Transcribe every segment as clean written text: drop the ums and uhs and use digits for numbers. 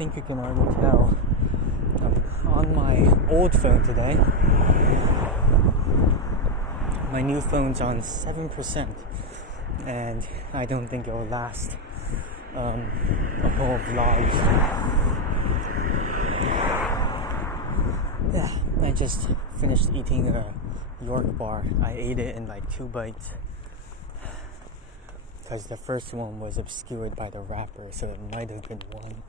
think you can already tell I'm on my old phone today. My new phone's on 7%, and I don't think it will last a whole vlog. Yeah, I just finished eating a York bar. I ate it in like 2 bites because the first one was obscured by the wrapper, so it might have been one.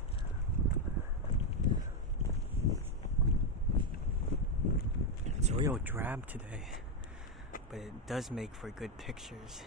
It's real drab today, but it does make for good pictures.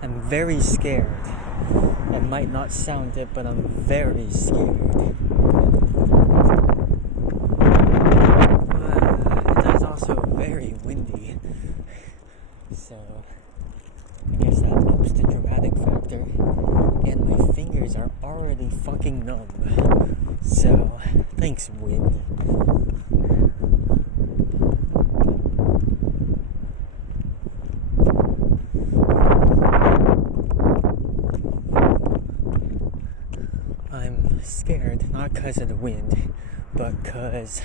I'm very scared. I might not sound it, but I'm very scared. It is also very windy, so I guess that ups the dramatic factor. And my fingers are already fucking numb. So, thanks, wind. I'm scared, not because of the wind, but because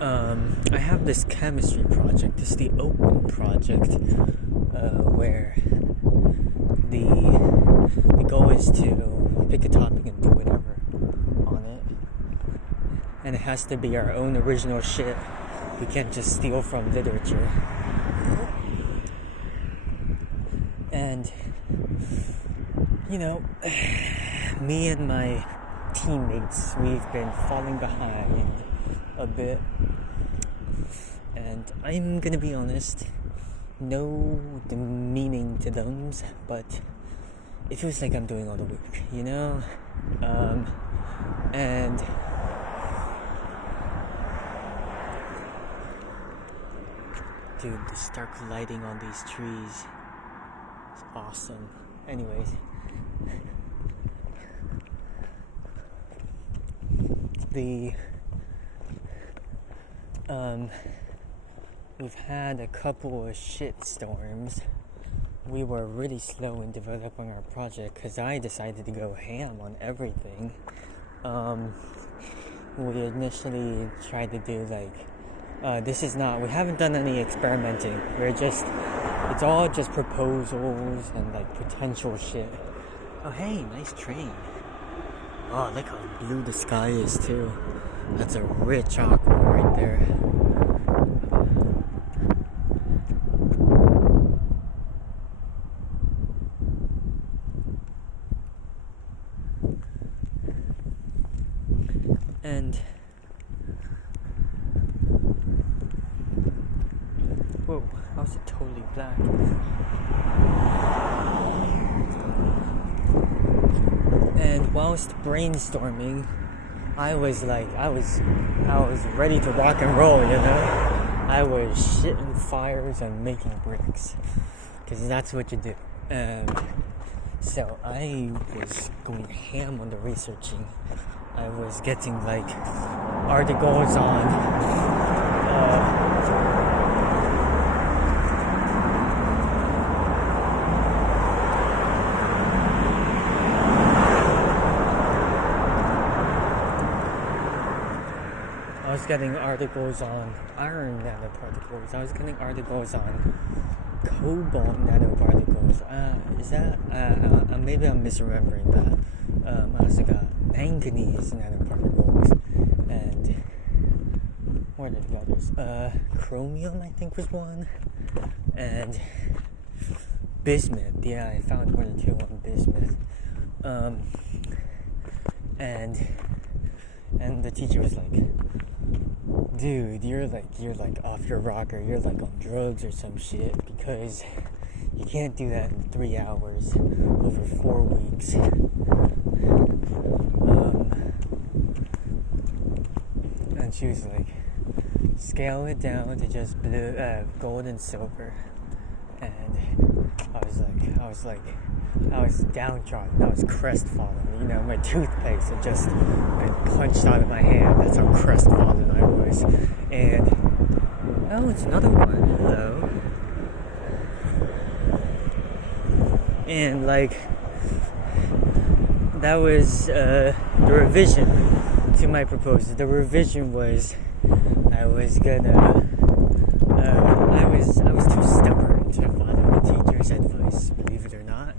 I have this chemistry project. It's the open project, where the goal is to pick a topic and do whatever on it, and it has to be our own original shit. We can't just steal from literature. And you know, me and my teammates, we've been falling behind a bit, and I'm gonna be honest, no demeaning to them, but it feels like I'm doing all the work, you know? And dude, the stark lighting on these trees is awesome. Anyways, we've had a couple of shit storms. We were really slow in developing our project because I decided to go ham on everything. We initially tried to do we haven't done any experimenting. It's all just proposals and like potential shit. Oh hey, nice train. Oh, look how blue the sky is too. That's a rich aqua right there. And whoa, how is it totally black? And whilst brainstorming, I was ready to rock and roll, you know? I was shitting fires and making bricks, because that's what you do. So I was going ham on the researching. I was getting articles on I was getting articles on iron nanoparticles. I was getting articles on cobalt nanoparticles. Maybe I'm misremembering that. I also got manganese nanoparticles, and what are the others? Chromium, I think, was one, and bismuth. Yeah, I found 1 or 2 on bismuth. And the teacher was like, dude, you're off your rocker, you're on drugs or some shit, because you can't do that in 3 hours over 4 weeks. And she was like, scale it down to just blue, gold and silver, and I was downtrodden. I was crestfallen. You know, my toothpaste had just been punched out of my hand. That's how crestfallen I was. And oh, it's another one. Hello. And like, that was the revision to my proposal. The revision was I was too stubborn to follow the teacher's advice, believe it or not.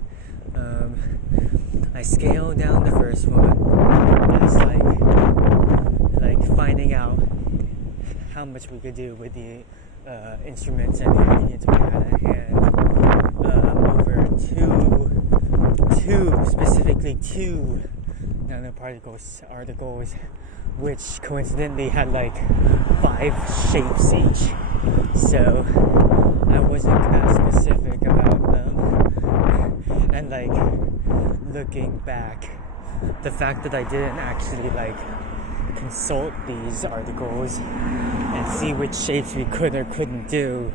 I scaled down the first one as like finding out how much we could do with the instruments and ingredients we had at hand, over two nanoparticles articles, which coincidentally had like 5 shapes each. So I wasn't as specific about them. And like, looking back, the fact that I didn't actually like consult these articles and see which shapes we could or couldn't do,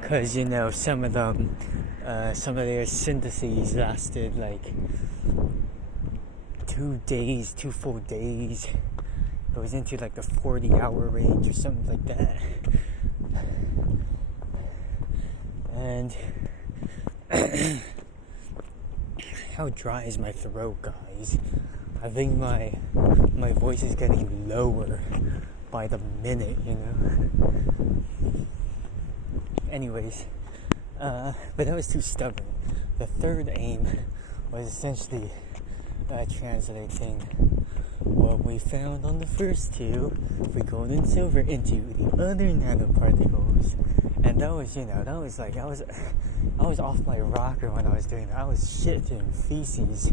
because you know, some of their syntheses lasted like 2 full days. It was into like the 40-hour range or something like that. And how dry is my throat, guys? I think my voice is getting lower by the minute, you know. Anyways, but that was too stubborn. The third aim was essentially translating what we found on the first two for gold and silver into the other nanoparticles. And that was, you know, that was like, I was off my rocker when I was doing that. I was shitting feces,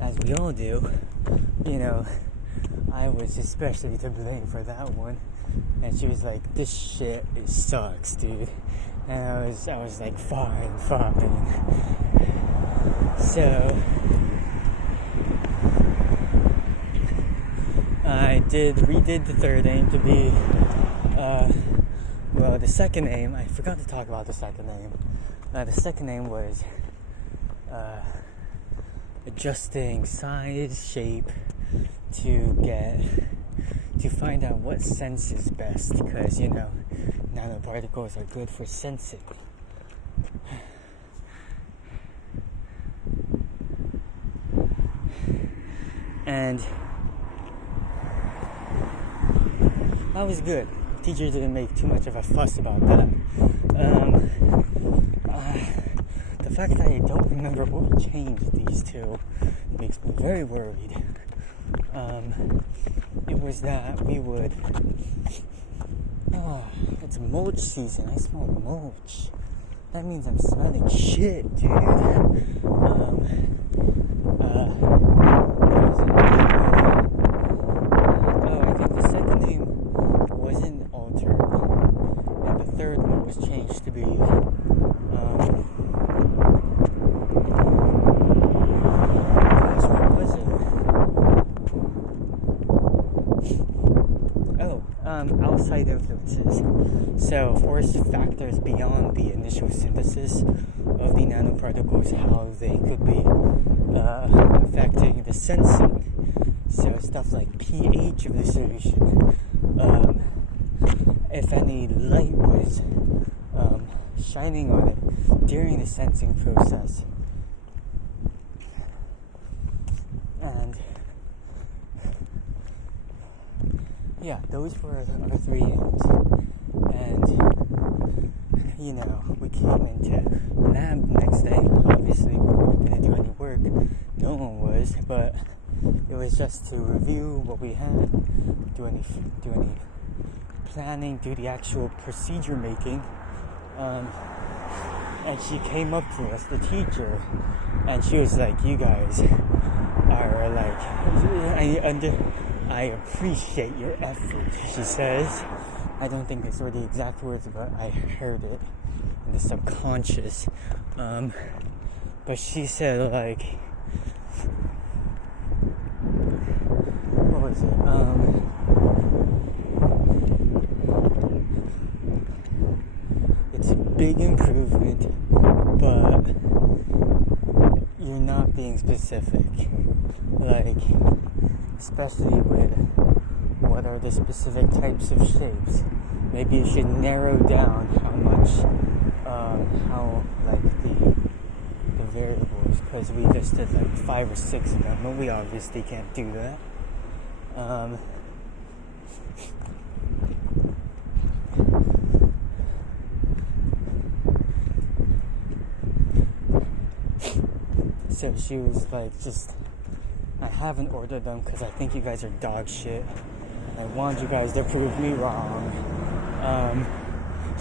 as we all do. You know, I was especially to blame for that one. And she was like, "This shit, it sucks, dude." And I was like, fine. So I redid the third aim to be, the second aim, I forgot to talk about the second aim. The second aim was adjusting size, shape to find out what sense is best, because, you know, nanoparticles are good for sensing. And that was good. Teachers didn't make too much of a fuss about that. The fact that I don't remember what changed these two makes me very worried. It was that we would... it's mulch season. I smell mulch. That means I'm smelling shit, dude. I think the second name wasn't altered, and the third one was changed to be what was it? Outside influences. So force factors beyond the initial synthesis of the nanoparticles, how they could be affecting the sensing. So stuff like pH of the solution, if any light was shining on it during the sensing process. And yeah, those were our 3 aims. And you know, we came into lab the next day. Obviously, we weren't going to do any work. No one was, but it was just to review what we had, do any planning, do the actual procedure making. And she came up to us, the teacher, and she was like, "You guys are like, I appreciate your effort," she says. I don't think these were the exact words, but I heard it in the subconscious. But she said, like, what was it? big improvement, but you're not being specific. Like, especially with what are the specific types of shapes. Maybe you should narrow down how much, the variables, because we just did like 5 or 6 of them, but we obviously can't do that. So she was like, I haven't ordered them because I think you guys are dog shit. I want you guys to prove me wrong.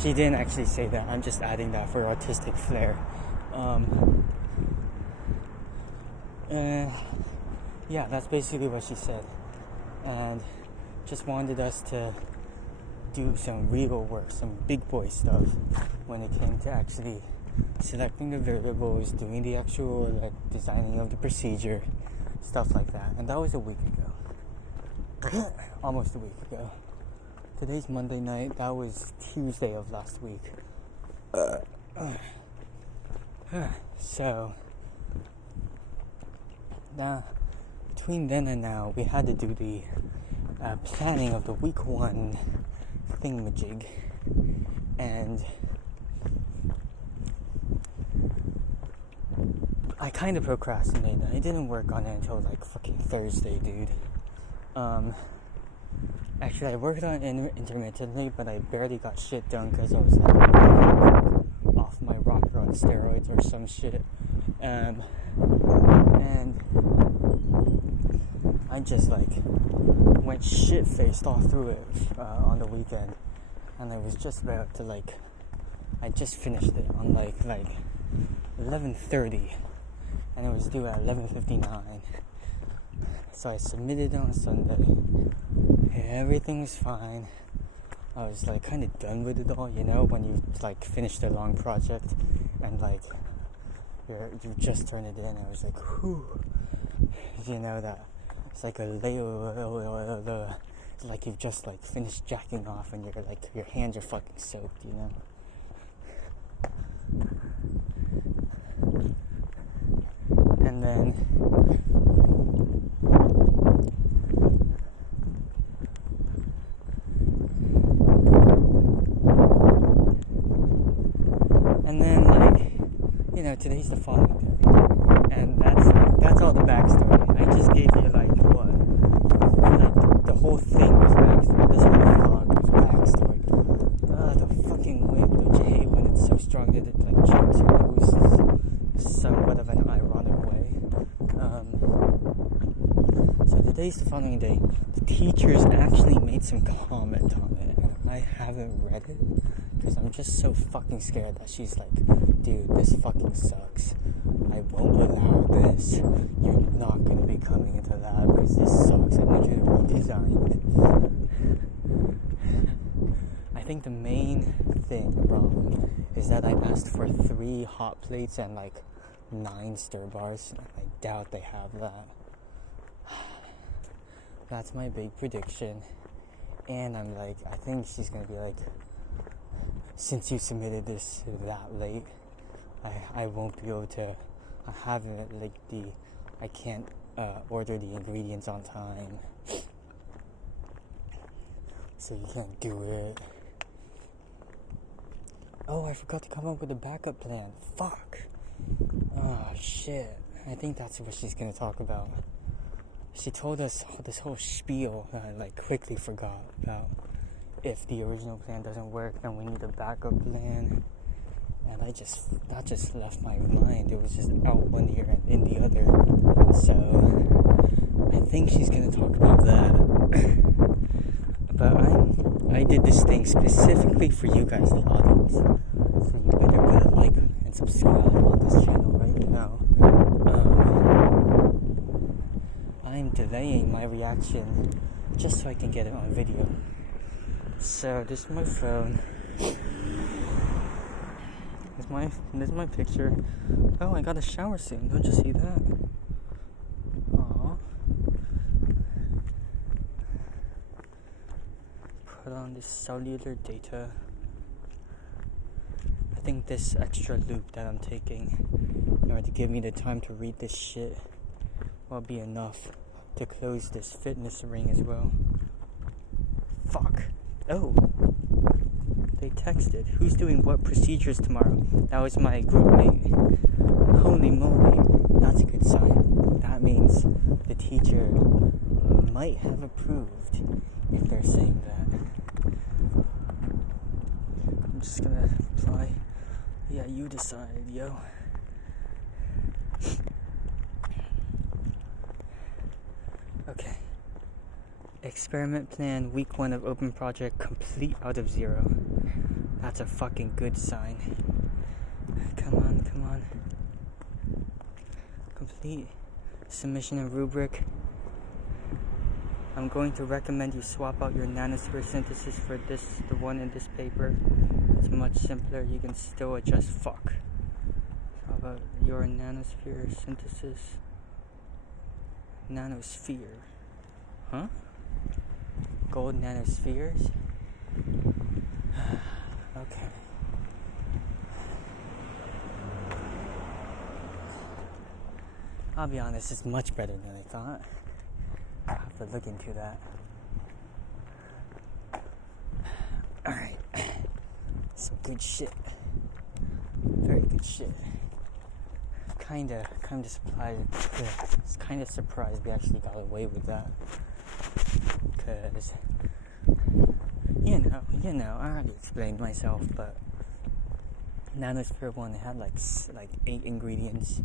She didn't actually say that. I'm just adding that for artistic flair. Yeah, that's basically what she said. And just wanted us to do some real work, some big boy stuff when it came to actually selecting the variables, doing the actual designing of the procedure, stuff like that. And that was a week ago. Almost a week ago. Today's Monday night. That was Tuesday of last week. So between then and now, we had to do the planning of the week 1 thingamajig, and I kind of procrastinated. I didn't work on it until like fucking Thursday, dude. Actually, I worked on it intermittently, but I barely got shit done because I was like off my rock run steroids or some shit. And I just like went shit faced all through it on the weekend, and I was just about to I just finished it on like 11:30, and it was due at 11:59. So I submitted it on Sunday. Everything was fine. I was like kind of done with it all, you know, when you like finished a long project and like you just turned it in. I was like, whew, you know, that it's like it's like you've just like finished jacking off and you're like your hands are fucking soaked, you know. And then today's the following day, and that's all the backstory. I just gave you the whole thing was backstory. This whole vlog was backstory. The fucking wind, don't you hate when it's so strong that it like chokes your nose somewhat of an ironic way? So today's the following day. The teachers actually made some comment on it, and I haven't read it because I'm just so fucking scared that she's like, dude, this fucking sucks. I won't allow this. You're not going to be coming into lab because this sucks. I want you to redesign it. I think the main thing wrong is that I asked for 3 hot plates and 9 stir bars. I doubt they have that. That's my big prediction. And I'm I think she's going to be since you submitted this that late, I won't be able to, I can't order the ingredients on time, so you can't do it. Oh, I forgot to come up with a backup plan. Fuck. Oh, shit. I think that's what she's gonna talk about. She told us this whole spiel that I quickly forgot about. If the original plan doesn't work, then we need a backup plan. And that just left my mind. It was just out one ear and in the other. So I think she's gonna talk about that. But I did this thing specifically for you guys, the audience. So you better put a like and subscribe on this channel right now. I'm delaying my reaction just so I can get it on video. So this is my phone. This is my picture. Oh, I got a shower soon. Don't you see that? Aww. Put on this cellular data. I think this extra loop that I'm taking in order to give me the time to read this shit will be enough to close this fitness ring as well. Fuck. Oh. They texted. Who's doing what procedures tomorrow? That was my group mate. Holy moly. That's a good sign. That means the teacher might have approved if they're saying that. I'm just gonna reply. Yeah, you decide, yo. Okay. Experiment plan, week 1 of open project, complete out of 0. That's a fucking good sign. Come on. Complete submission and rubric. I'm going to recommend you swap out your nanosphere synthesis for the one in this paper. It's much simpler. You can still adjust. Fuck. How about your nanosphere synthesis? Nanosphere. Huh? Gold nanospheres? Okay. I'll be honest, it's much better than I thought. I'll have to look into that. Alright. Some good shit. Very good shit. Kinda surprised we actually got away with that. Cause you know, I already explained myself, but Nanosphere 1, it had like 8 ingredients.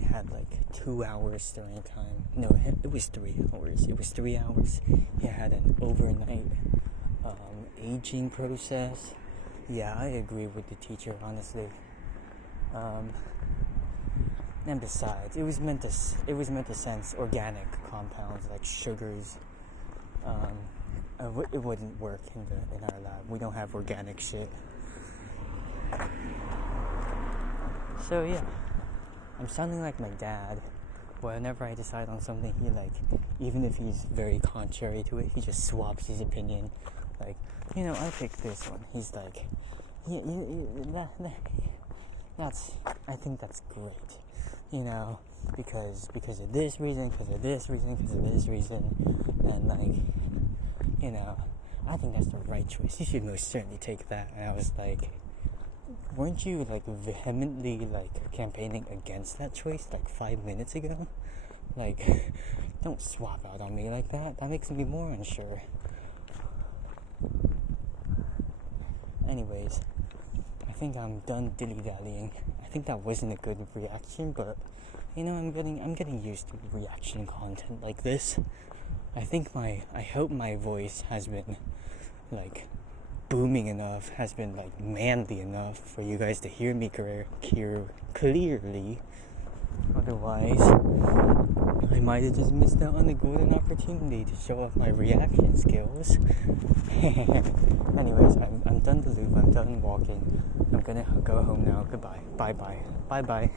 It had like 2 hours stirring time. No, it was 3 hours. It was 3 hours. It had an overnight aging process. Yeah, I agree with the teacher, honestly. And besides, it was meant to sense organic compounds like sugars. It wouldn't work in our lab. We don't have organic shit. So yeah, I'm sounding like my dad. Whenever I decide on something, he even if he's very contrary to it, he just swaps his opinion. Like, I picked this one. He's like, I think that's great. Because of this reason, and I think that's the right choice. You should most certainly take that. And I was like, weren't you vehemently campaigning against that choice 5 minutes ago? Don't swap out on me like that. That makes me more unsure. Anyways, I think I'm done dilly-dallying. I think that wasn't a good reaction, but I'm getting used to reaction content like this. I hope my voice has been booming enough, has been manly enough for you guys to hear me clearly. Otherwise, I might have just missed out on a golden opportunity to show off my reaction skills. Anyways, I'm done the loop. I'm done walking. I'm gonna go home now. Goodbye. Bye-bye.